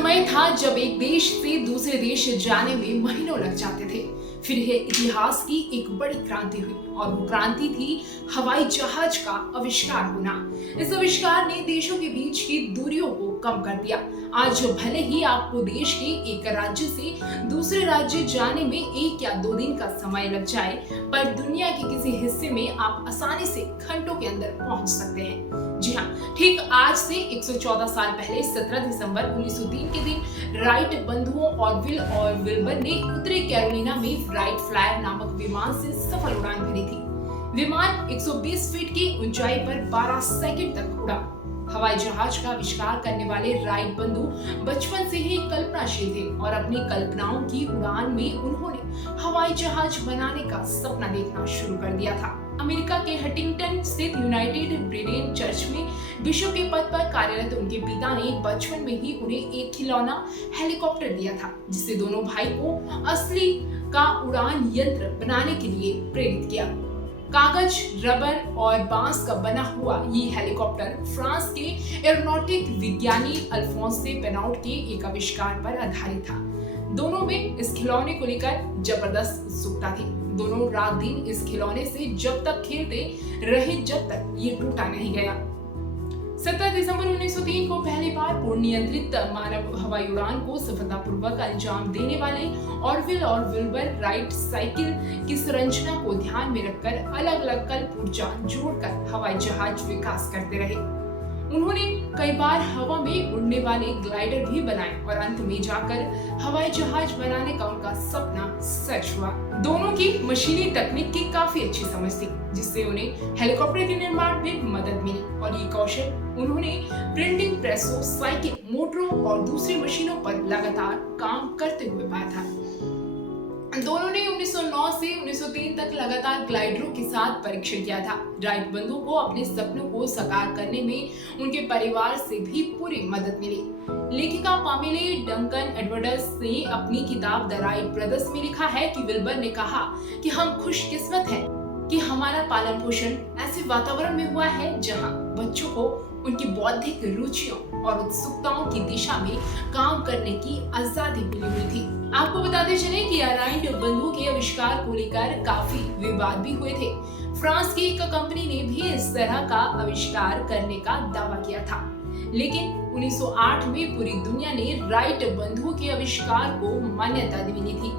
समय था जब एक देश से दूसरे देश जाने में महीनों लग जाते थे। फिर यह इतिहास की एक बड़ी क्रांति हुई और वो क्रांति थी हवाई जहाज का आविष्कार होना। इस आविष्कार ने देशों के बीच की दूरियों को कम कर दिया। आज भले ही आपको देश के एक राज्य से दूसरे राज्य जाने में 1 या 2 दिन का समय लग जाए, पर दुनिया के किसी हिस्से में आप आसानी से घंटों के अंदर पहुंच सकते हैं। जी हाँ, ठीक आज से 114 साल पहले 17 दिसंबर 1903 के दिन राइट बंधुओं ऑरविल और विल्बर ने उत्तरी कैरोलिना में राइट फ्लायर नामक विमान से सफल उड़ान भरी थी। विमान 120 फीट की ऊंचाई पर 12 सेकंड तक उड़ा। हवाई जहाज का आविष्कार करने वाले राइट बंधु बचपन से ही कल्पनाशील थे और अपनी कल्पनाओं की उड़ान में उन्होंने हवाई जहाज बनाने का सपना देखना शुरू कर दिया था। अमेरिका के हंटिंगटन स्थित यूनाइटेड ब्रिटेन चर्च में बिशप के पद पर कार्यरत उनके पिता ने बचपन में ही उन्हें एक खिलौना हेलीकॉप्टर दिया था, जिससे दोनों भाई को असली का उड़ान यंत्र बनाने के लिए प्रेरित किया। कागज, रबर और बांस का बना हुआ ये हेलीकॉप्टर फ्रांस के एरोनॉटिक विज्ञानी अल्फोंसे पेनॉट के एक आविष्कार पर आधारित था। दोनों में इस खिलौने को लेकर जबरदस्त उत्सुकता थी। दोनों रात दिन इस खिलौने से जब तक खेलते रहे जब तक ये टूटा नहीं गया। 17 दिसंबर 1903 को पहली बार पूर्ण नियंत्रित मानव हवाई उड़ान को सफलतापूर्वक अंजाम देने वाले ऑरविल और विल्बर राइट साइकिल की संरचना को ध्यान में रखकर अलग अलग कल्प ऊर्जा जोड़कर हवाई जहाज विकास करते रहे। उन्होंने कई बार हवा में उड़ने वाले ग्लाइडर भी बनाए और अंत में जाकर हवाई जहाज बनाने का उनका सपना सच हुआ। दोनों की मशीनी तकनीक की काफी अच्छी समझ थी, जिससे उन्हें हेलीकॉप्टर के निर्माण में मदद मिली और ये कौशल उन्होंने प्रिंटिंग प्रेसों, साइकिल, मोटरों और दूसरी मशीनों पर लगातार काम करते हुए पाया था। दोनों ने 1909 से 1903 तक लगातार ग्लाइडरों के साथ परीक्षण किया था। राइट बंधु को अपने सपनों को साकार करने में उनके परिवार से भी पूरी मदद मिली। लेखिका पामेले डंकन एडवर्ड्स ने अपनी किताब द राइट ब्रदर्स में लिखा है कि विल्बर ने कहा कि हम खुशकिस्मत हैं कि हमारा पालन पोषण ऐसे वातावरण में हुआ है जहां बच्चों को उनकी बौद्धिक रुचियों और उत्सुकताओं की दिशा में काम करने की आजादी मिली हुई थी। आपको बताते चले कि राइट बंधु के आविष्कार को लेकर काफी विवाद भी हुए थे। फ्रांस की एक कंपनी ने भी इस तरह का आविष्कार करने का दावा किया था, लेकिन 1908 में पूरी दुनिया ने राइट बंधु के आविष्कार को मान्यता मिली थी।